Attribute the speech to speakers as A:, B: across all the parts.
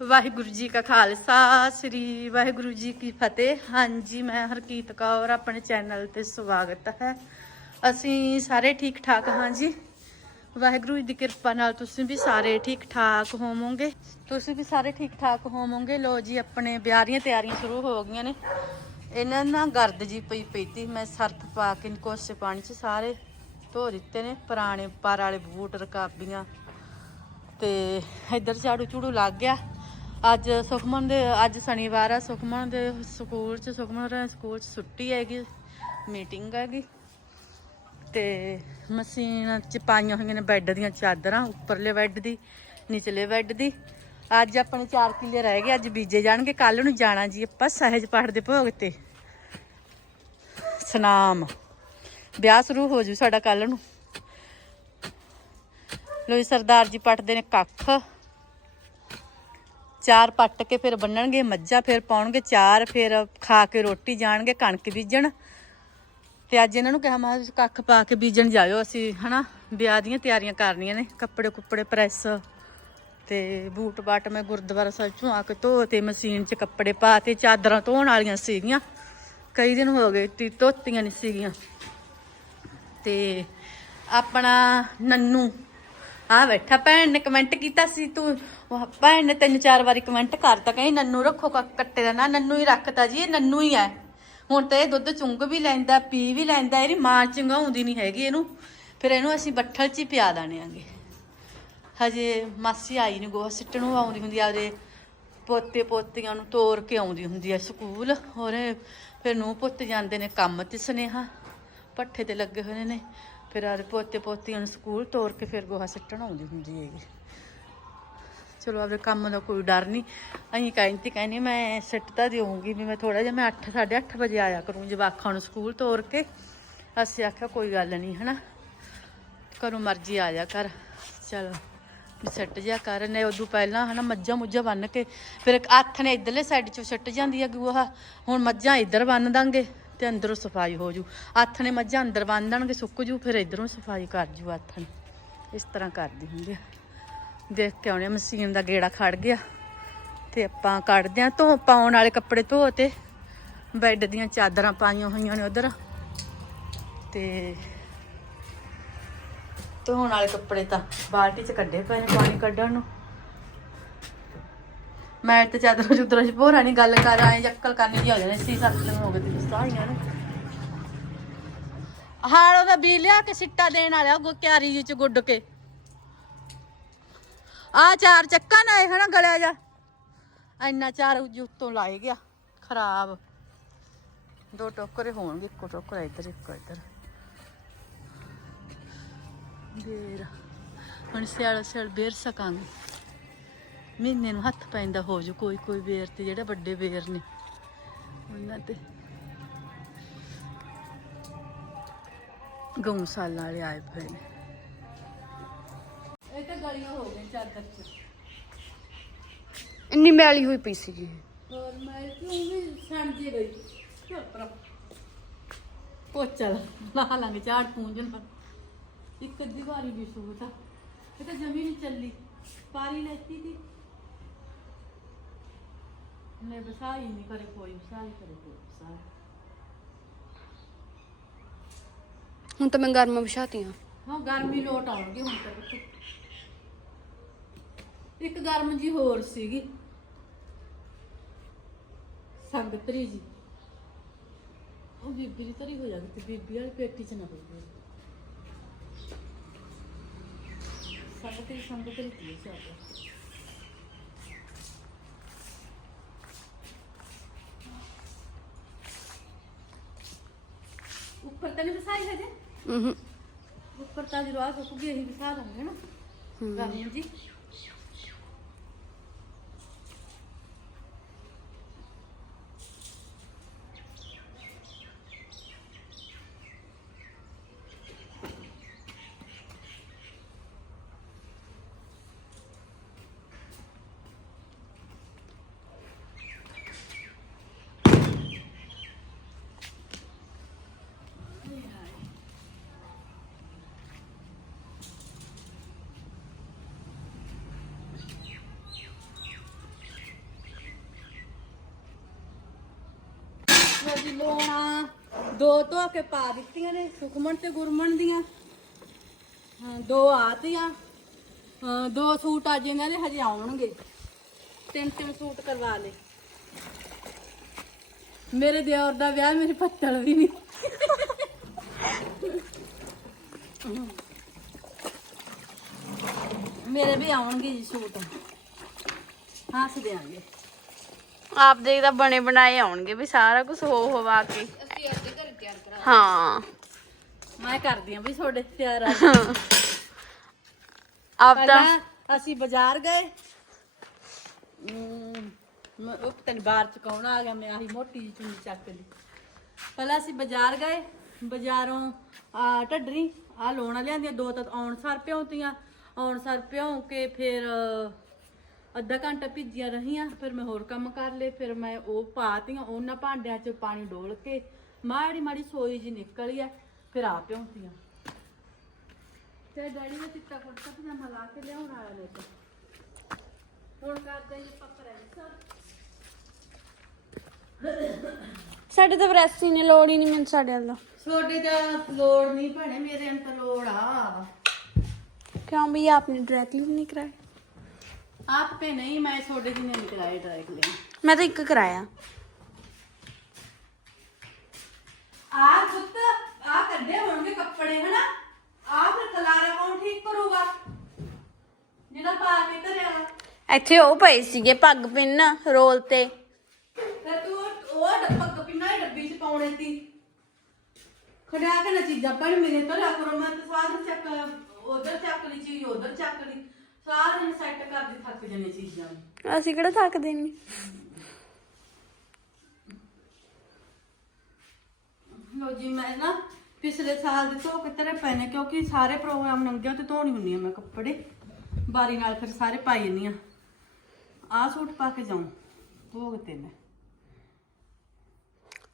A: ਵਾਹਿਗੁਰੂ ਜੀ ਕਾ ਖਾਲਸਾ, ਸ੍ਰੀ ਵਾਹਿਗੁਰੂ ਜੀ ਕੀ ਫਤਿਹ। ਹਾਂਜੀ, ਮੈਂ ਹਰਕੀਤ ਕੌਰ, ਆਪਣੇ ਚੈਨਲ ਤੇ ਸਵਾਗਤ ਹੈ। ਅਸੀਂ ਸਾਰੇ ਠੀਕ ਠਾਕ ਹਾਂ ਜੀ ਵਾਹਿਗੁਰੂ ਜੀ ਦੀ ਕਿਰਪਾ ਨਾਲ ਤੁਸੀਂ ਵੀ ਸਾਰੇ ਠੀਕ ਠਾਕ ਹੋਵੋਗੇ। ਤੁਸੀਂ ਵੀ ਸਾਰੇ ਠੀਕ ਠਾਕ ਹੋਵੋਗੇ? ਲੋ ਜੀ, ਆਪਣੇ ਵਿਆਹ ਦੀਆਂ ਤਿਆਰੀਆਂ ਸ਼ੁਰੂ ਹੋ ਗਈਆਂ ਨੇ। ਇਹਨਾਂ ਨਾਲ ਗਰਦ ਜੀ ਪਈ ਪਈ ਤੀ ਮੈਂ ਸਰਫ ਪਾ ਕੇ ਕੋਸੇ ਪਾਣੀ 'ਚ ਸਾਰੇ ਧੋ ਦਿੱਤੇ ਨੇ। ਪੁਰਾਣੇ ਪਰ ਵਾਲੇ ਬੂਟ, ਰਕਾਬੀਆਂ ਤੇ ਇੱਧਰ ਝਾੜੂ ਝੂੜੂ ਲੱਗ ਗਿਆ। ਅੱਜ ਸੁਖਮਨ ਦੇ, ਅੱਜ ਸ਼ਨੀਵਾਰ ਆ, ਸੁਖਮਨ ਦੇ ਸਕੂਲ ਚ, ਸੁਖਮਨ ਦੇ ਸਕੂਲ ਚ ਛੁੱਟੀ ਹੈਗੀ, ਮੀਟਿੰਗ ਹੈਗੀ। ਤੇ ਮਸ਼ੀਨ ਚ ਪਾਈਆਂ ਹੋਈਆਂ ਨੇ ਬੈੱਡ ਦੀਆਂ ਚਾਦਰਾਂ, ਉੱਪਰਲੇ ਬੈੱਡ ਦੀ, ਨਿਚਲੇ ਬੈੱਡ ਦੀ। ਅੱਜ ਆਪਣੇ 4 ਕਿੱਲੇ ਰਹਿ ਗਏ, ਅੱਜ ਬੀਜੇ ਜਾਣਗੇ ਕੱਲ ਨੂੰ ਜਾਣਾ ਜੀ ਆਪਾਂ ਸਹਿਜ ਪਾਠ ਦੇ ਭੋਗ ਤੇ। ਸਨਾਮ। ਵਿਆਹ ਸ਼ੁਰੂ ਹੋ ਜੂ ਸਾਡਾ ਕੱਲ ਨੂੰ। ਲੋਈ ਸਰਦਾਰ ਜੀ ਪੱਟਦੇ ਨੇ ਕੱਖ। ਚਾਰ ਪੱਟ ਕੇ ਫਿਰ ਬੰਨਣਗੇ, ਮੱਝਾਂ ਫਿਰ ਪਾਉਣਗੇ, ਚਾਰ ਫਿਰ ਖਾ ਕੇ ਰੋਟੀ ਜਾਣਗੇ, ਕਣਕ ਬੀਜਣ। ਤੇ ਅੱਜ ਇਹਨਾਂ ਨੂੰ ਕਿਹਾ, ਮੈਂ ਕਿਹਾ ਕੱਖ ਪਾ ਕੇ ਬੀਜਣ ਜਾਇਓ ਅਸੀਂ, ਹਨਾ? ਵਿਆਹ ਦੀਆਂ ਤਿਆਰੀਆਂ ਕਰਨੀਆਂ ਨੇ, ਕੱਪੜੇ ਕੁੱਪੜੇ, ਪ੍ਰੈਸ ਤੇ ਬੂਟ ਬਾਟ ਮੈਂ ਗੁਰਦੁਆਰਾ ਸਾਹਿਬ ਚੋਂ ਆ ਕੇ ਧੋ ਤੇ ਮਸ਼ੀਨ 'ਚ ਕੱਪੜੇ ਪਾ ਤੇ ਚਾਦਰਾਂ ਧੋਣ ਵਾਲੀਆਂ ਸੀਗੀਆਂ। ਕਈ ਦਿਨ ਹੋ ਗਏ, ਤੀ ਧੋਤੀਆਂ ਨਹੀਂ ਸੀਗੀਆਂ। ਤੇ ਆਪਣਾ ਨੰਨੂ ਆ ਬੈਠਾ ਭੈਣ ਨੇ ਕਮੈਂਟ ਕੀਤਾ ਸੀ ਤੂੰ। ਉਹ ਭੈਣ ਨੇ ਤਿੰਨ ਚਾਰ ਵਾਰੀ ਕਮੈਂਟ ਕਰਤਾ, ਕਹਿੰਦੀ ਨੰਨੂ ਰੱਖੋ ਕ- ਕੱਟੇ ਦਾ ਨਾ, ਨੰਨੂ ਹੀ ਰੱਖਤਾ ਜੀ, ਇਹ ਨੰਨੂ ਹੀ ਹੈ ਹੁਣ ਤਾਂ ਇਹ ਦੁੱਧ ਚੁੰਗ ਵੀ ਲੈਂਦਾ, ਪੀ ਵੀ ਲੈਂਦਾ, ਇਹਦੀ ਮਾਂ ਚੰਗਾਉਂਦੀ ਨਹੀਂ ਹੈਗੀ ਇਹਨੂੰ। ਫਿਰ ਇਹਨੂੰ ਅਸੀਂ ਬੱਠਲ 'ਚ ਹੀ ਪਿਆ ਦਾਣੇ ਆਂਗੇ। ਹਜੇ ਮਾਸੀ ਆਈ ਨਹੀਂ ਗੋਹਾ ਸਿੱਟਣ ਨੂੰ ਆਉਂਦੀ ਹੁੰਦੀ ਆ ਉਹਦੇ ਪੋਤੇ ਪੋਤੀਆਂ ਨੂੰ ਤੋਰ ਕੇ ਆਉਂਦੀ ਹੁੰਦੀ ਆ ਸਕੂਲ। ਹੋਰ ਫਿਰ ਨੂੰ ਪੁੱਤ ਜਾਂਦੇ ਨੇ ਕੰਮ ਤੇ ਸੁਨੇਹਾ। ਪੱਠੇ ਤੇ ਲੱਗੇ ਹੋਏ ਨੇ। ਫਿਰ ਆਦੇ ਪੋਤੇ ਪੋਤੀਆਂ ਨੂੰ ਸਕੂਲ ਤੋਰ ਕੇ ਫਿਰ ਗੋਹਾ ਸਿੱਟਣ ਆਉਂਦੀ ਹੁੰਦੀ ਹੈਗੀ। ਚਲੋ ਆਪਣੇ ਕੰਮ ਦਾ ਕੋਈ ਡਰ ਨਹੀਂ। ਅਸੀਂ ਕਹਿੰਦੀ ਕਹਿੰਦੀ, ਮੈਂ ਸਿੱਟ ਤਾਂ ਦੇਵਾਂਗੀ ਵੀ ਮੈਂ ਥੋੜਾ ਜਿਹਾ, ਮੈਂ 8 8:30 ਵਜੇ ਆਇਆ ਕਰੂੰ ਜਵਾਖਾਂ ਨੂੰ ਸਕੂਲ ਤੋਰ ਕੇ। ਅਸੀਂ ਆਖਿਆ, ਕੋਈ ਗੱਲ ਨਹੀਂ, ਹਨਾ? ਘਰੋਂ ਮਰਜ਼ੀ ਆ ਜਾ ਕਰ। ਚਲੋ, ਵੀ ਸੱਟ ਜਾ ਕਰ। ਨੇ ਉਦੋਂ ਪਹਿਲਾਂ, ਹਨਾ, ਮੱਝਾਂ ਮੁੱਝਾਂ ਬੰਨ ਕੇ। ਫਿਰ ਇੱਕ ਹੱਥ ਨੇ ਇਧਰਲੇ ਸਾਈਡ ਚੋਂ ਸੱਟ ਜਾਂਦੀ ਆ ਗੂਹਾ। ਹੁਣ ਮੱਝਾਂ ਇੱਧਰ ਬੰਨ ਦਾਂਗੇ। ਤੇ ਅੰਦਰੋਂ ਸਫ਼ਾਈ ਹੋ ਜੂ। ਹੱਥ ਨੇ ਮੱਝਾਂ ਅੰਦਰ ਬੰਨ ਦੇਣਗੇ ਸੁੱਕ ਜੂ, ਫਿਰ ਇਧਰੋਂ ਸਫ਼ਾਈ ਕਰ ਜੂ ਹੱਥ ਇਸ ਤਰ੍ਹਾਂ ਕਰਦੀ ਹੁੰਦੀ ਆ। ਦੇਖ ਕੇ ਆਉਣੇ ਮਸ਼ੀਨ ਦਾ ਗੇੜਾ ਖੜ ਗਿਆ। ਤੇ ਆਪਾਂ ਕੱਢਦੇ ਆ ਧੋ, ਪਾਉਣ ਵਾਲੇ ਕੱਪੜੇ ਧੋ ਤੇ ਬੈੱਡ ਦੀਆਂ ਚਾਦਰਾਂ ਪਾਈਆਂ ਹੋਈਆਂ ਨੇ ਉਧਰ। ਤੇ ਧੋਣ ਵਾਲੇ ਕੱਪੜੇ ਤਾਂ ਬਾਲਟੀ 'ਚ ਕੱਢੇ ਪਏ ਨੇ ਪਾਣੀ ਕੱਢਣ ਨੂੰ। ਮੈਂ ਤੇ ਚਾਦਰ ਚੁੱਦਰਾਂ 'ਚ ਭੋਰਾ ਨਹੀਂ ਗੱਲ ਕਰ ਆਏ ਜੱਕਲ ਕਰਨੀ ਜੀ ਹੋ ਜਾਣੇ ਸੀ, ਸੱਤ ਦਿਨ ਹੋ ਗਏ ਤੇ ਸਾਰੀਆਂ ਨੇ। ਹਾਲ ਉਹਦਾ ਬੀ ਲਿਆ ਕੇ ਸਿੱਟਾ ਦੇਣ ਵਾਲਿਆ ਗੋ ਕਿਆਰੀ 'ਚ ਗੁੱਡ ਕੇ। ਆ ਚਾਰ ਚੱਕਾ ਨਾ ਇਹ ਹਨਾ ਗਲਿਆ ਜਾ। ਇੰਨਾ ਚਾਰ ਉੱਜ ਉੱਤੋਂ ਲਾਏ ਗਿਆ, ਖਰਾਬ। ਦੋ ਟੋਕਰੇ ਹੋਣਗੇ, ਇੱਕੋ ਟੋਕਰਾ ਇੱਧਰ, ਇੱਕੋ ਇੱਧਰ। ਬੇਰ। ਹੁਣ ਸਿਆਲ ਸਿਆਲ ਬੇਰ ਸਕਾਂਗੇ। ਮਹੀਨੇ ਨੂੰ ਹੱਥ ਪੈਂਦਾ ਹੋ ਜੂ ਕੋਈ ਕੋਈ ਬੇਰ ਤੇ ਜਿਹੜੇ ਵੱਡੇ ਬੇਰ ਨੇ। ਉਹਨਾਂ ਤੇ। ਗਊਸ਼ਾਲਾ ਵਾਲੇ ਆਏ ਪਏ ਨੇ। ਇਹ ਤਾਂ ਗਲੀਆਂ ਹੋ ਗਈਆਂ ਚਾਦਰ ਚ।
B: ਇੰਨੀ ਮੈਲੀ ਹੋਈ ਪਈ ਸੀਗੀ
A: ਹੋਰ ਮੈਂ ਕਿਉਂ ਵੀ ਸਮਝੀ ਗਈ ਚੱਲ ਪਰ ਪੋਚਾ ਲਾ ਲਾਂਗੇ ਝਾੜ ਪੂੰਝਣ ਪਰ ਇੱਕ ਅੱਧੀ ਵਾਰੀ ਵੀ ਸੂਤ ਆ। ਇਹ ਤਾਂ ਜਮੀ ਨਹੀਂ ਚੱਲੀ। ਪਾਰੀ ਲੈਤੀ ਦੀ ਨੇ ਬਸਾਈ ਨਹੀਂ ਕਰੇ ਕੋਈ ਬਸਾਈ ਕਰੇ ਕੋਈ ਬਸਾਈ
B: ਹੁਣ ਤਾਂ ਮੈਂ ਗਰਮ ਵਿਛਾਤੀਆਂ
A: ਹਾਂ ਗਰਮੀ ਲੋਟ ਆਉਣਗੇ ਹੁਣ ਤਾਂ ਦੇਖੋ। ਇੱਕ ਗਰਮ ਜੀ ਹੋਰ ਸੀਗੀ। ਸੰਗਤਰੀ ਜੀ। ਉਹ ਬੀਬੀ ਦੀ ਤਰੀ ਹੋ ਜਾਂਦੀ ਤੇ ਬੀਬੀ ਵਾਲੀ ਪੇਟੀ ਚ ਨਾ ਪਈ ਸੰਗਤਰੀ ਸੰਗਤਰੀ ਕੀ ਸਾਡਾ? ਉੱਪਰ ਹਜੇ?
B: ਹੂੰ
A: ਉੱਪਰ ਤਾਂ ਜਦੋਂ ਆ ਸੁੱਕ ਗਈ ਅਸੀਂ ਵਿਖਾ ਦਾਂਗੇ ਨਾ ਗਰਮ ਜੀ। ਲੋਣਾ ਦੋ ਧੋ ਕੇ ਪਾ ਦਿੱਤੀਆਂ ਨੇ ਸੁਖਮਨ ਤੇ ਗੁਰਮਨ ਦੀਆਂ। ਹਾਂ, ਦੋ ਆਤੀਆਂ। ਹਾਂ, ਦੋ ਸੂਟ ਅੱਜ ਇਹਨਾਂ ਦੇ ਹਜੇ ਆਉਣਗੇ। ਤਿੰਨ ਤਿੰਨ ਸੂਟ ਕਰਵਾ ਲਏ। ਮੇਰੇ ਦਿਓਰ ਦਾ ਵਿਆਹ ਮੇਰੇ ਪੱਤਲ ਵੀ ਨਹੀਂ ਮੇਰੇ ਵੀ ਆਉਣਗੇ ਜੀ ਸੂਟ। ਹੱਸ ਦਿਆਂਗੇ।
B: ਆਪ ਦੇ ਤਾਂ ਬਣੇ ਬਣਾਏ ਆਉਣਗੇ ਵੀ ਸਾਰਾ ਕੁਝ ਹੋ ਹੋਵਾ ਕੇ। ਹਾਂ।
A: ਮੈਂ ਕਰਦੀ ਆਂ ਵੀ ਤੁਹਾਡੇ ਤਿਆਰ ਆ।
B: ਆਪ ਤਾਂ
A: ਪਹਿਲਾਂ ਅਸੀਂ ਬਾਜ਼ਾਰ ਗਏ। ਅਮ, ਮੈਂ- ਉਹ ਪਤਾ ਨੀ ਬਾਹਰ ਚ ਕੌਣ ਆ ਗਿਆ ਮੈਂ ਆਹੀ ਮੋਟੀ ਜਿਹੀ ਚੁੰਨੀ ਚੱਕ ਲਈ। ਪਹਿਲਾਂ ਅਸੀਂ ਬਾਜ਼ਾਰ ਗਏ ਬਾਜ਼ਾਰੋਂ ਆ ਢੱਡਰੀ ਆ ਲੋਣਾ ਲਿਆਂਦੀਆਂ ਦੋ ਤਾਂ ਆਉਣ ਸਾਰ ਭਿਉਂਤੀਆਂ ਆਉਣ ਸਾਰ ਭਿਉਂ ਕੇ ਫਿਰ ਅ, ਅੱਧਾ ਘੰਟਾ ਭਿੱਜੀਆਂ ਰਹੀਆਂ ਫਿਰ ਮੈਂ ਹੋਰ ਕੰਮ ਕਰ ਲਏ ਫਿਰ ਮੈਂ ਉਹ ਪਾਤੀਆਂ ਉਹਨਾਂ ਭਾਂਡਿਆਂ 'ਚ ਪਾਣੀ ਡੋਲ ਕੇ ਮਾੜੀ ਮਾੜੀ ਸੋਈ ਜੀ ਨਿਕਲੀ ਆ ਫਿਰ ਆ ਭਿਉਂਤੀਆਂ। ਤੇ ਡੈਡੀ ਨੇ ਚਿੱਟਾ ਕੁੜਤਾ ਪਜਾਮਾ ਲਾ ਕੇ ਲਿਆਉਣ ਆਇਆ ਲੈ ਕੇ ਹੁਣ ਕਰਦੇ ਜੀ ਪਪਰੈਂਸ
B: ਸਾਡੇ ਤਾਂ ਵਰੈਸੀ ਨੇ ਲੋੜ ਹੀ ਨਹੀਂ ਮੈਨੂੰ ਸਾਡੇ ਵੱਲੋਂ।
A: ਛੋਟੇ ਦਾ ਲੋੜ ਨਹੀਂ ਭੈਣੇ ਮੇਰੇ ਅੰਤ ਲੋੜ ਆ।
B: ਕਿਉਂ ਵੀ ਆਪਨੇ ਕਲੀਨ ਨਹੀਂ ਕਰਾਇਆ
A: ਆਪ ਤੇ ਨਹੀਂ ਮੈਂ ਛੋਟੇ ਦੀ ਨੇ ਨਿਕਲਾਏ ਡਰਾਈ ਕਲੀਨ
B: ਮੈਂ ਤਾਂ ਇੱਕ ਕਰਾਇਆ।
A: ਆ ਪੁੱਤ ਆ ਕੱਢੇ ਹੋਣਗੇ ਕੱਪੜੇ ਹਨਾ? ਆ ਫਿਰ ਕਲਾਰਾ ਕੌਣ ਠੀਕ ਕਰੂਗਾ? ਜਿਹੜਾ ਪਾ ਕੇ ਧਰਿਆ।
B: ਇੱਥੇ ਉਹ ਪਏ ਸੀਗੇ ਪੱਗ ਪਿੰਨ ਰੋਲ ਤੇ।
A: ਤੇ ਤੂੰ ਉਹ ਡੱਬਾ ਕਪਿਨਾ ਹੀ ਡੱਬੀ ਚ ਪਾਉਣੇ ਸੀ। ਖੜਿਆ ਕੇ ਨਾ ਚੀਜ਼ਾਂ ਪਰ ਮੇਰੇ ਤੋਂ ਲਿਆ ਕਰੋ ਮੈਂ ਤਾਂ ਸਾਧ ਚੱਕ ਉਧਰ ਚੱਕ ਲਈ ਚੀਜ਼ ਉਧਰ ਚੱਕ ਲਈ। ਸਾਰਾ ਦਿਨ ਸੈੱਟ ਕਰਦੀ ਥੱਕ ਜਨੇ ਚੀਜ਼ਾਂ ਨੂੰ।
B: ਅਸੀਂ ਕਿਹੜਾ ਥੱਕਦੇ ਨਹੀਂ
A: ਲੋ ਜੀ ਮੈਂ ਨਾ ਪਿਛਲੇ ਸਾਲ ਦੇ ਧੋ ਕੇ ਤੇਰੇ ਪਏ ਨੇ ਕਿਉਂਕਿ ਸਾਰੇ ਪ੍ਰੋਗਰਾਮ ਲੰਘਿਆ ਤੇ ਧੋਣੀ ਹੁੰਦੀ ਆ ਮੈਂ ਕੱਪੜੇ। ਬਾਰੀ ਨਾਲ ਫਿਰ ਸਾਰੇ ਪਾਈ ਜੰਨੀ ਆ। ਆਹ ਸੂਟ ਪਾ ਕੇ ਜਾਉਂ ਭੋਗ ਤੇ ਮੈਂ।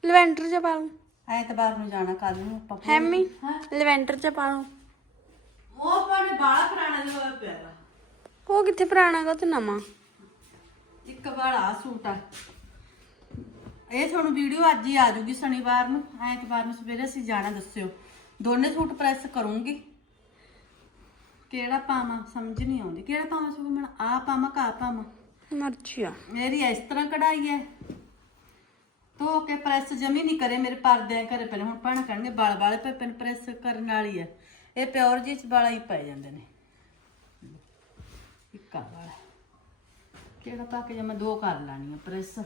B: ਲਵੈਂਡਰ ਚ ਪਾ ਲਓ
A: ਐਤਵਾਰ ਨੂੰ ਜਾਣਾ ਕੱਲ ਨੂੰ ਆਪਾਂ
B: ਹੈਮੀ
A: ਹਾਂ?
B: ਲਵੈਂਡਰ ਚ ਪਾ ਲਓ
A: ਉਹ ਪਾਣੇ ਬਾਲਾ ਪੁਰਾਣਾ ਜਿਹਾ ਹੋਇਆ ਪਿਆ ਵਾ।
B: ਉਹ ਕਿੱਥੇ ਪੁਰਾਣਾ ਗਾ ਤੇ ਨਵਾਂ?
A: ਇੱਕ ਵਾਲਾ ਆਹ ਸੂਟ ਆ। ਇਹ ਤੁਹਾਨੂੰ ਵੀਡੀਓ ਅੱਜ ਹੀ ਆ ਜੂਗੀ ਸ਼ਨੀਵਾਰ ਨੂੰ। ਐਤਵਾਰ ਨੂੰ ਸਵੇਰੇ ਅਸੀਂ ਜਾਣਾ ਦੱਸਿਓ। ਦੋਨੇ ਸੂਟ ਪ੍ਰੈਸ ਕਰੂੰਗੀ। ਕਿਹੜਾ ਪਾਵਾਂ ਸਮਝ ਨਹੀਂ ਆਉਂਦੀ। ਕਿਹੜਾ ਪਾਵਾਂ ਸੂਟ ਮੈਂ ਆ ਪਾਵਾਂ ਕਾ ਪਾਵਾਂ?
B: ਮਰਜ਼ੀ ਆ।
A: ਮੇਰੀ ਇਸ ਤਰ੍ਹਾਂ ਕਢਾਈ ਹੈ। ਧੋ ਕੇ ਪ੍ਰੈਸ ਜਮੀ ਨਹੀਂ ਕਰੇ ਮੇਰੇ ਪਰਦੇ ਕਰੇ ਪਹਿਲੇ ਹੁਣ ਪਾਣਾ ਕਰਨਗੇ ਬਾਲ ਬਾਲ ਪੇ ਪੈਨ ਪ੍ਰੈਸ ਕਰਨ ਵਾਲੀ ਹੈ। ਇਹ ਪਿਓਰ ਜੀ ਚ ਬਾਲਾ ਹੀ ਪੈ ਜਾਂਦੇ ਨੇ। ਇੱਕਾ ਵਾਲਾ ਕਿਹੜਾ ਪਾ ਜੇ ਮੈਂ ਦੋ ਕਰ ਲਾਣੀ ਆ, ਪ੍ਰੈਸ।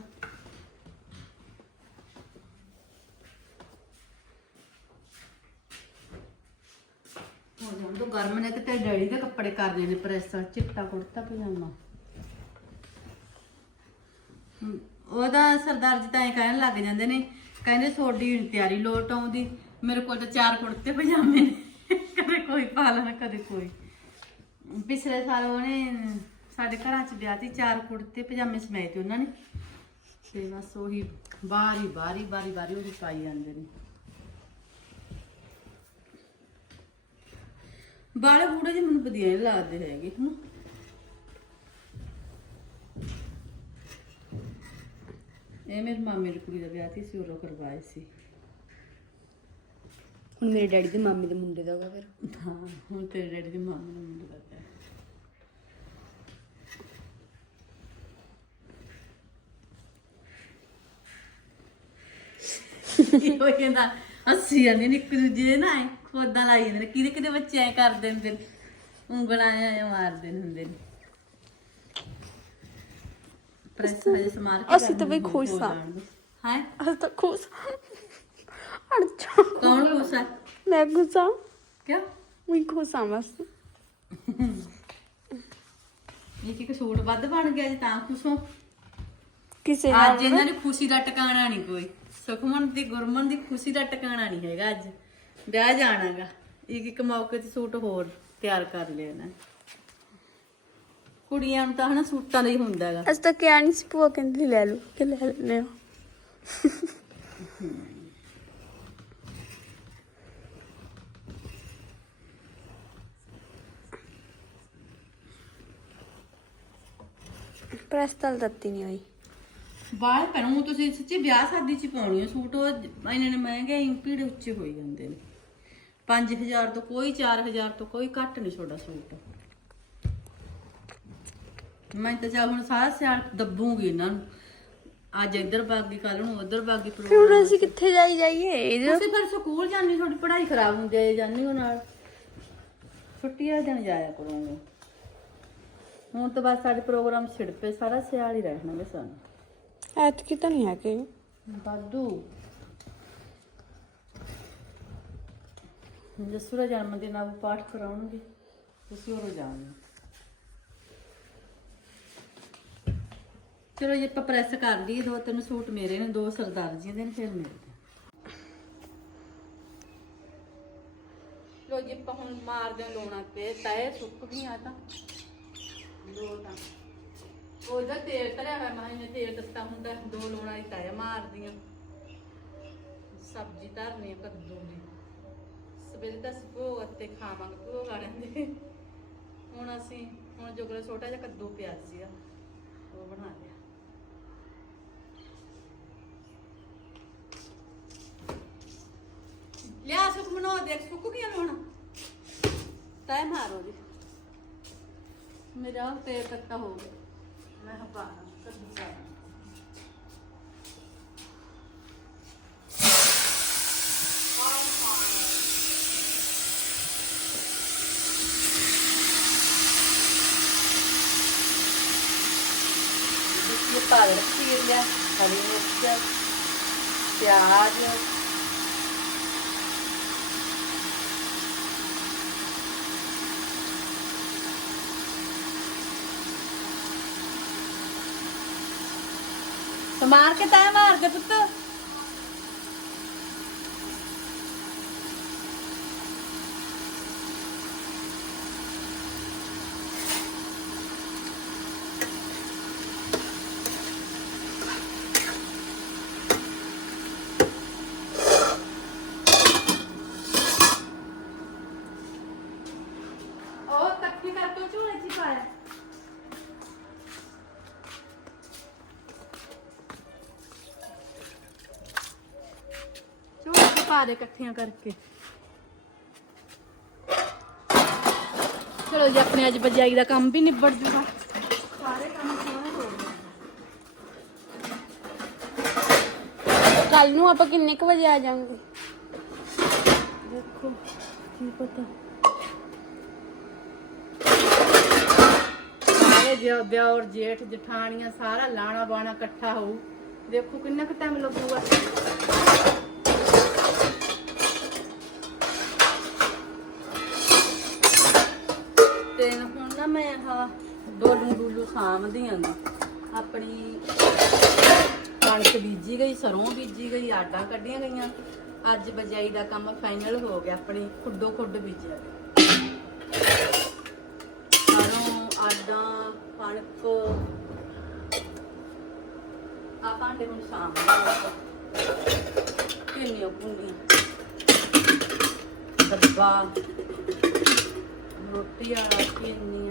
A: ਹੋ ਜਾਣ ਤੋਂ ਗਰਮ ਨੇ ਤੇ ਡੈਡੀ ਦੇ ਕੱਪੜੇ ਕਰਦੇ ਨੇ ਪ੍ਰੈਸ, ਚਿੱਟਾ ਕੁੜਤਾ ਪਜਾਮਾ। ਉਹਦਾ ਸਰਦਾਰ ਜੀ ਤਾਂ ਐ ਕਹਿਣ ਲੱਗ ਜਾਂਦੇ ਨੇ, ਕਹਿੰਦੇ ਤੁਹਾਡੀ ਤਿਆਰੀ ਲੋਟ ਆਉਂਦੀ, ਮੇਰੇ ਕੋਲ ਤਾਂ ਚਾਰ ਕੁੜਤੇ ਪਜਾਮੇ ਨੇ, ਕਦੇ ਕੋਈ ਪਾ ਲੈਣਾ ਕਦੇ ਕੋਈ। ਪਿਛਲੇ ਸਾਲ ਉਹਨੇ ਸਾਡੇ ਘਰਾਂ 'ਚ ਵਿਆਹ ਸੀ ਚਾਰ ਕੁੜਤੇ ਪਜਾਮੇ ਸਮੇਤ ਤੇ ਉਹਨਾਂ ਨੇ। ਤੇ ਬਸ ਉਹੀ ਬਾਰੀ ਬਾਰੀ ਬਾਰੀ ਬਾਰੀ ਉਹੀ ਪਾਈ ਜਾਂਦੇ ਨੇ। ਬਾਲੇ ਬੂੜੇ ਜਿਹੇ ਮੈਨੂੰ ਵਧੀਆ ਨੀ ਲੱਗਦੇ ਹੈਗੇ ਹਨਾ। ਇਹ ਮੇਰੇ ਮਾਮੇ ਦੀ ਕੁੜੀ ਦਾ ਵਿਆਹ ਸੀ ਸੀ ਉਰੋਂ ਕਰਵਾਏ ਸੀ।
B: ਹੁਣ ਮੇਰੇ ਡੈਡੀ ਦੇ ਮਾਮੇ ਦੇ ਮੁੰਡੇ ਦਾ ਹੋਗਾ ਫਿਰ।
A: ਹਾਂ ਹੁਣ ਤੇਰੇ ਡੈਡੀ ਦੇ ਮਾਮੇ ਦਾ ਮੁੰਡਾ ਦਾ ਕਹਿੰਦਾ ਅਸੀਂ ਜਾਂਦੇ। ਨੇ ਇੱਕ ਦੂਜੇ ਦੇ ਨਾ ਐ ਖੋਦਾਂ ਲਾਈ ਜਾਂਦੇ ਨੇ। ਕਿਹਦੇ ਕਿਹਦੇ ਬੱਚੇ ਐ ਕਰ ਦਿੰਦੇ ਨੇ। ਉਂਗਲਾਂ ਐ ਮਾਰਦੇ ਨੇ ਹੁੰਦੇ ਨੇ। ਪ੍ਰੈਸ ਹਜੇ ਸਮਾਰ ਕੇ
B: ਅਸੀਂ ਤਾਂ ਬਈ ਖੁਸ਼ ਸਾਂ।
A: ਹਾਂ।
B: ਅਸੀਂ ਤਾਂ ਖੁਸ਼ ਅੜ ਜਾ
A: ਕੌਣ ਖੁਸ਼
B: ਮੈਂ ਗੁੱਸਾ
A: ਕਿਉਂ
B: ਮੈਂ ਖੁਸ਼ ਆ ਬਸ।
A: ਇਹ ਕਿ ਸੂਟ ਵੱਧ ਬਣ ਗਿਆ ਜੀ ਤਾਂ ਖੁਸ਼ ਹੋ।
B: ਕਿਸੇ
A: ਅੱਜ
B: ਨਾਲ
A: ਇਹਨਾਂ ਦੀ ਖੁਸ਼ੀ ਦਾ ਟਿਕਾਣਾ ਨਹੀਂ ਕੋਈ। ਸੁਖਮਨ ਦੀ, ਗੁਰਮਨ ਦੀ ਖੁਸ਼ੀ ਦਾ ਟਿਕਾਣਾ ਨਹੀਂ ਹੈਗਾ ਅੱਜ। ਵਿਆਹ ਜਾਣਾਗਾ। ਇੱਕ ਇੱਕ ਮੌਕੇ ਤੇ ਸੂਟ ਹੋਰ ਤਿਆਰ ਕਰ ਲਿਆ ਇਹਨਾਂ ਕੁੜੀਆਂ ਨੂੰ ਤਾਂ ਹਨਾ ਸੂਟਾਂ ਦਾ ਹੀ ਹੁੰਦਾ ਹੈਗਾ
B: ਅਸੀਂ ਤਾਂ ਕਿਹਾ ਨਹੀਂ ਸੀ, ਭੂਆ ਕਹਿੰਦੀ ਲੈ ਲਓ ਕਿ ਲੈ ਲੈਨੇ ਆ ਪ੍ਰੈਸ ਤਲ ਦਿੱਤੀ ਨਹੀਂ ਹੋਈ।
A: ਬਾਲ ਪਹਿਨੂੰ ਤੁਸੀਂ ਸੱਚੀ ਵਿਆਹ ਸ਼ਾਦੀ ਚ ਹੀ ਪਾਉਣੀ ਆ ਸੂਟ ਉਹ ਇਹਨਾਂ ਨੇ ਮਹਿੰਗੇ ਇੰਪੀਡ ਉੱਚੇ ਹੋਈ ਜਾਂਦੇ ਨੇ। 5000 ਤੋਂ ਕੋਈ 4000 ਤੋਂ ਕੋਈ ਘੱਟ ਨਹੀਂ ਛੋੜਾ ਸੂਟ। ਮੈਂ ਤਾਂ ਜਾ ਹੁਣ ਸਾਰਾ ਸਿਆਲ ਦੱਬੂਗੀ ਇਹਨਾਂ ਨੂੰ। ਅੱਜ ਇੱਧਰ ਬਾਗੀ ਕੱਲ ਨੂੰ ਉੱਧਰ ਬਾਗੀ
B: ਹੁਣ
A: ਪ੍ਰੋਗਰਾਮ
B: ਅਸੀਂ ਕਿੱਥੇ ਜਾਈ ਜਾਈਏ?
A: ਤੁਸੀਂ ਫਿਰ ਸਕੂਲ ਜਾਂਦੀ ਤੁਹਾਡੀ ਪੜ੍ਹਾਈ ਖਰਾਬ ਹੁੰਦੀ ਹੈ ਜਾਂਦੀ ਹੋ ਨਾਲ। ਛੁੱਟੀ ਵਾਲੇ ਦਿਨ ਜਾਇਆ ਕਰੋਗੇ। ਹੁਣ ਤਾਂ ਬਸ ਸਾਡੇ ਪ੍ਰੋਗਰਾਮ ਛਿੜ ਪਏ ਸਾਰਾ ਸਿਆਲ ਹੀ ਰਹਿਣਗੇ ਸਾਨੂੰ।
B: ਐਤਕੀ ਤਾਂ ਨਹੀਂ ਹੈ ਕਿ
A: ਬਾਦੂ। ਜਸੂ ਦਾ ਜਨਮ ਦਿਨ ਆਪ ਪਾਠ ਕਰਾਉਣਗੇ। ਤੁਸੀਂ ਉਹ ਜਾਣਾ ਚਲੋ ਜੇ ਆਪਾਂ ਪ੍ਰੈਸ ਕਰ ਲਈਏ। ਦੋ ਤਿੰਨ ਸੂਟ ਮੇਰੇ ਨੇ ਦੋ ਸਰਦਾਰ ਜੀ ਦੇ ਨੇ ਫਿਰ ਮੇਰੇ ਲੋ ਜੀ ਆਪਾਂ ਹੁਣ ਮਾਰਦੇ ਲੋਣਾ ਤੇ ਤਏ ਸੁੱਕ ਗਈਆਂ ਤਾਂ। ਦੋ ਤਾਂ ਉਹਦਾ ਤੇਲ ਧਰਿਆ ਹੋਇਆ, ਮਾਂ ਨੇ ਤੇਲ ਦਿੱਤਾ ਹੁੰਦਾ, ਦੋ ਲੋਣਾ ਦੀ ਤਏ ਮਾਰਦੀਆਂ। ਸਬਜ਼ੀ ਧਰਨੀ ਆ ਕੱਦੂ ਦੀ। ਸਵੇਰੇ ਤਾਂ ਅਸੀਂ ਅਤੇ ਖਾਵਾਂਗੇ, ਭੋਗ ਵਾਲਿਆਂ ਦੇ। ਹੁਣ ਅਸੀਂ, ਹੁਣ ਜੋਗਰਾ ਛੋਟਾ ਜਿਹਾ ਕੱਦੂ ਪਿਆ ਸੀ ਆ, ਉਹ ਬਣਾ ਲਿਆ। ਲਿਆ ਸੁੱਕ ਮਨੋ ਦੇਖ, ਸੁੱਕ ਗਿਆ ਲੋਣਾ ਤੈ ਮਾਰੋ ਜੀ। ਮੇਰਾ ਤੇਲ ਕੱਟਾ ਹੋ ਗਿਆ। Merhaba, çok güzel. Para a filha, para a minha tia, Tiago. ਮਾਰ ਕੇ ਤੈ ਮਾਰ ਦੇ ਪੁੱਤ। ਉਹ ਤੱਕੀ ਕਰ ਤੋ ਝੂਲੇ ਚ ਪਾਇਆ। ਪਾ ਦੇ ਇਕੱਠੀਆਂ ਕਰਕੇ। ਚਲੋ ਜੀ ਆਪਣੇ ਅੱਜ ਬਜਾਈ ਦਾ ਕੰਮ ਵੀ ਨਿਬੜ ਜੂਗਾ। ਸਾਰੇ ਕੰਮ ਸੋਹਣੇ ਹੋ ਗਏ।
B: ਕੱਲ ਨੂੰ ਆਪਾਂ ਕਿੰਨੇ ਕੁ ਵਜੇ ਆ ਜਾਵਾਂਗੇ?
A: ਦੇਖੋ ਕੀ ਪਤਾ। ਸਾਰੇ ਜਿਉ ਦਿਓਰ ਜੇਠ ਜਠਾਣੀਆਂ ਸਾਰਾ ਲਾਣਾ ਬਾਣਾ ਇਕੱਠਾ ਹੋਊ। ਦੇਖੋ ਕਿੰਨਾ ਕੁ ਟਾਈਮ ਲੱਗੂਗਾ ਤੇ ਹੁਣ ਨਾ ਮੈਂ ਆਹ ਡੋਲੂ ਡੂਲੂ ਸਾਂਭਦੀ ਆਂ ਆਪਣੀ ਕਣਕ ਬੀਜੀ ਗਈ, ਸਰੋਂ ਬੀਜੀ ਗਈ, ਆਟਾ ਕੱਢੀਆਂ ਗਈਆਂ। ਅੱਜ ਬਜਾਈ ਦਾ ਕੰਮ ਫਾਈਨਲ ਹੋ ਗਿਆ, ਆਪਣੀ ਖੁੱਡੋ ਖੁੱਡ ਬੀਜਿਆ ਸਰੋਂ ਆਟਾ, ਕਣਕ ਆ ਭਾਂਡੇ ਹੁਣ ਸਾਂਭਦੇ ਕਿੰਨੀਆਂ ਕੁੰਡੀਆਂ ਡੱਬਾ। ਰੋਟੀ ਵਾਲਾ ਕਿੰਨੀਆਂ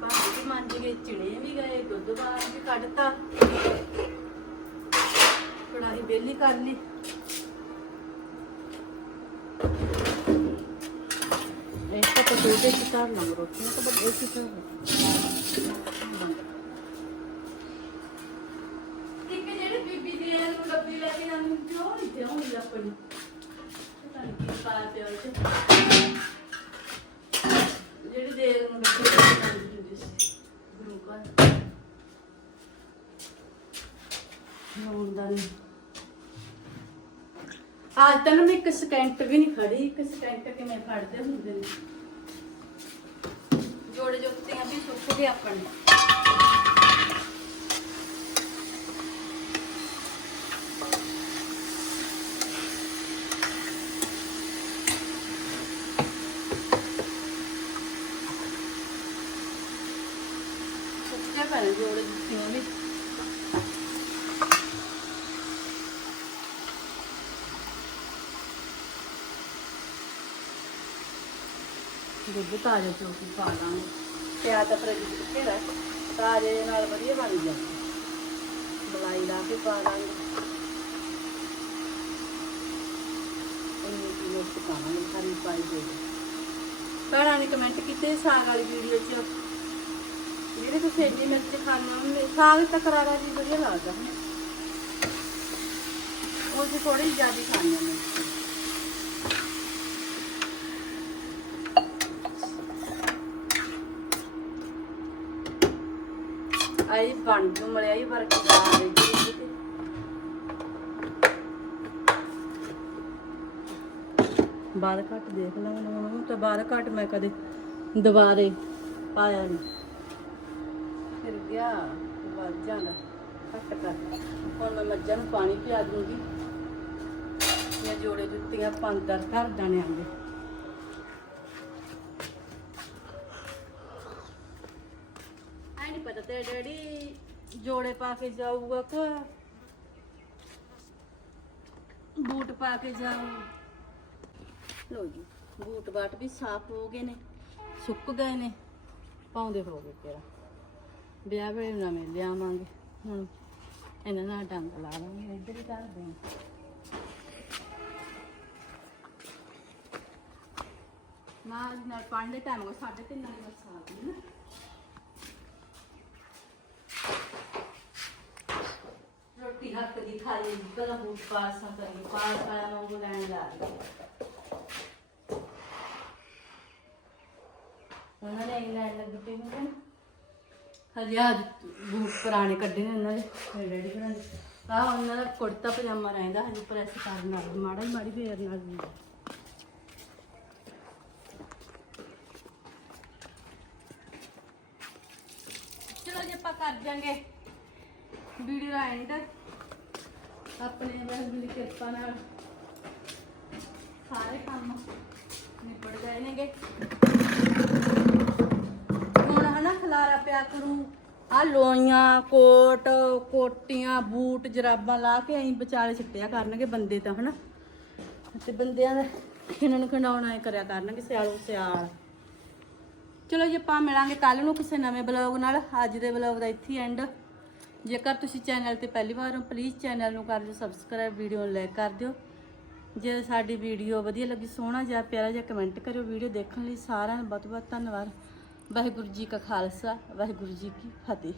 A: ਭਾਂਡੇ ਵੀ ਮਾਂਜੇ ਗਏ ਚਿੜੇ ਵੀ ਗਏ ਦੁੱਧ ਬਾਹਰ ਵੀ ਕੱਢਤਾ ਕੜਾਹੀ ਬੇਲੀ ਕਰ ਲਈ। ਇਸ ਤਾਂ ਦੋ ਦੇ ਸਿਤਾਰ ਨਾ ਰੋਟੀਆਂ ਤਾਂ ਬਸ ਇੱਕ ਹੀ ਤਾਂ ਤਾਂ ਮੈਂ ਇੱਕ ਸਕਿੰਟ ਵੀ ਨਹੀਂ ਖੜੀ ਇੱਕ ਸਕਿੰਟ ਕਿਵੇਂ ਖੜਦੇ ਹੁੰਦੇ ਨੇ। ਜੋੜੇ ਜੁੱਤੀਆਂ ਵੀ ਸੁੱਕ ਗਏ ਆਪਣੇ। ਸੁੱਕੇ ਪਏ ਜੋੜੇ। ਦੁੱਧ ਤਾਜ਼ਾ ਚੋਕੀ ਪਾ ਲਾਂਗੇ। ਪਿਆ ਤਾਂ ਫਰਿੱਜ ਵਿੱਚ ਰੱਖੇਦਾ ਤਾਜ਼ੇ ਨਾਲ ਵਧੀਆ ਬਣ ਜਾਂਦਾ ਬਲਾਈ ਲਾ ਕੇ ਪਾ ਲਾਂਗੇ। ਇਹ ਕੀ ਲੋਕ ਪਾਵਾਂਗੇ, ਹਰੀ ਪਾਈ ਦੇ ਭੈਣਾਂ ਨੇ ਕਮੈਂਟ ਕੀਤੇ ਸਾਗ ਵਾਲੀ ਵੀਡੀਓ 'ਚ। ਜਿਹੜੇ ਤੁਸੀਂ ਇੰਨੀ ਮਿਰਚ ਖਾਂਦੇ ਹੋ ਸਾਗ ਤਾਂ ਕਰਾਰਾ ਜੀ ਵਧੀਆ ਲੱਗਦਾ ਉਹ ਜੀ ਥੋੜੀ ਜ਼ਿਆਦਾ ਖਾਂਦੇ ਨੇ। ਆਈ ਬਣ ਜੂ ਮਲਿਆਈ ਵਰਗੀ ਦਾਲ ਹੈ ਜੀ ਇਹਦੇ ਘੱਟ ਦੇਖ ਲਾਂ ਉਹਨੂੰ ਤਾਂ ਬਾਲ ਘੱਟ ਮੈਂ ਕਦੇ ਦੁਬਾਰੇ ਪਾਇਆ ਨਹੀਂ ਫਿਰ ਗਿਆ, ਵੱਜ ਜਾਂਦਾ, ਘੱਟ ਕਰ। ਹੁਣ ਮੈਂ ਮੱਝਾਂ ਨੂੰ ਪਾਣੀ ਪਿਆ ਦੂੰਗੀ। ਮੈਂ ਜੋੜੇ ਜੁੱਤੀਆਂ ਪੰਜ ਦਸ ਘਰ ਜਾਣੇ ਆਂਦੇ ਐ ਨਹੀਂ ਪਤਾ ਤੇ ਡੈਡੀ ਜੋੜੇ ਪਾ ਕੇ ਜਾਊਗਾ ਕਿ ਬੂਟ ਪਾ ਕੇ ਜਾਊ। ਲੋ ਜੀ, ਬੂਟ ਬਾਟ ਵੀ ਸਾਫ਼ ਹੋ ਗਏ ਨੇ, ਸੁੱਕ ਗਏ ਨੇ। ਪਾਉਂਦੇ ਹੋ ਗਏ ਤੇਰਾ ਵਿਆਹ ਵੇਲੇ ਨਵੇਂ ਲਿਆਵਾਂਗੇ। ਹੁਣ ਇਹਨਾਂ ਨਾਲ ਡੰਗ ਲਾ ਲਾਂਗੇ, ਇੱਧਰ ਹੀ ਕਰਦੇ ਹਾਂ ਨਾਲ ਨਾਲ ਪਾਣੀ ਦੇ ਟਾਈਮ ਹੋ ਸਾਢੇ ਤਿੰਨ ਨਾਲ ਬਸ ਆ ਗਈ ਨਾ। ਰੋਟੀ ਦੀ ਖਾ ਪਹਿਲਾਂ ਬੂਟ ਪਾਸਾਂ ਕਰੀ ਪਾਸ ਆਇਆ ਵਾਂਗੂ ਲੈਣ ਲਾ ਲਈ ਉਹਨਾਂ ਨੇ ਇੰਗਲੈਂਡ ਲੱਗ ਪਈ ਹੁੰਦੇ ਹਜੇ ਅੱਜ ਬੂਟ ਪੁਰਾਣੇ ਕੱਢੇ ਨੇ ਉਹਨਾਂ ਦੇ ਮੇਰੇ ਡੈਡੀ ਹੋਰਾਂ ਉਹਨਾਂ ਦਾ ਕੁੜਤਾ ਪਜਾਮਾ ਰਹਿੰਦਾ, ਹਜੇ ਪ੍ਰੈਸ ਕਰਨ ਨਾਲ, ਮਾੜਾ ਹੀ ਮਾੜੀ ਫੇਰ ਨਾਲ ਚਲੋ ਜੀ, ਆਪਾਂ ਕਰ ਜਾਂਗੇ ਵੀਡੀਓ ਦਾ ਐਂਡ ਆਪਣੇ ਵਾਹਿਗੁਰੂ ਦੀ ਕਿਰਪਾ ਨਾਲ ਸਾਰੇ ਕੰਮ ਨਿਪਟ ਗਏ ਨੇਗੇ। ਹੁਣ ਹਨਾ ਖਲਾਰਾ ਪਿਆ ਕਰੂ। ਆ ਲੋਈਆਂ, ਕੋਟ, ਕੋਟੀਆਂ, ਬੂਟ, ਜਰਾਬਾਂ ਲਾ ਕੇ ਐਂ ਵਿਚਾਲੇ ਛੱਟਿਆ ਕਰਨਗੇ ਬੰਦੇ ਤਾਂ ਹਨਾ। ਤੇ ਬੰਦਿਆਂ ਦਾ ਇਹਨਾਂ ਨੂੰ ਖੰਡਾਉਣਾ ਕਰਿਆ ਕਰਨਗੇ ਸਿਆਲੋ ਸਿਆਲ। ਚਲੋ ਜੀ, ਆਪਾਂ ਮਿਲਾਂਗੇ ਕੱਲ ਨੂੰ ਕਿਸੇ ਨਵੇਂ ਬਲੌਗ ਨਾਲ। ਅੱਜ ਦੇ ਬਲੌਗ ਦਾ ਇੱਥੇ ਐਂਡ ਜੇਕਰ ਤੁਸੀਂ ਚੈਨਲ ਤੇ ਪਹਿਲੀ ਵਾਰ ਹੋ ਪਲੀਜ਼ ਚੈਨਲ ਨੂੰ ਕਰ ਦਿਓ ਸਬਸਕ੍ਰਾਈਬ ਵੀਡੀਓ ਨੂੰ ਲਾਈਕ ਕਰ ਦਿਓ। ਜੇ ਸਾਡੀ ਵੀਡੀਓ ਵਧੀਆ ਲੱਗੀ, ਸੋਹਣਾ ਜਿਹਾ, ਪਿਆਰਾ ਜਿਹਾ ਕਮੈਂਟ ਕਰਿਓ। ਵੀਡੀਓ ਦੇਖਣ ਲਈ ਸਾਰਿਆਂ ਦਾ ਬਹੁਤ ਬਹੁਤ ਧੰਨਵਾਦ। ਵਾਹਿਗੁਰੂ ਜੀ ਕਾ ਖਾਲਸਾ, ਵਾਹਿਗੁਰੂ ਜੀ ਕੀ ਫਤਿਹ।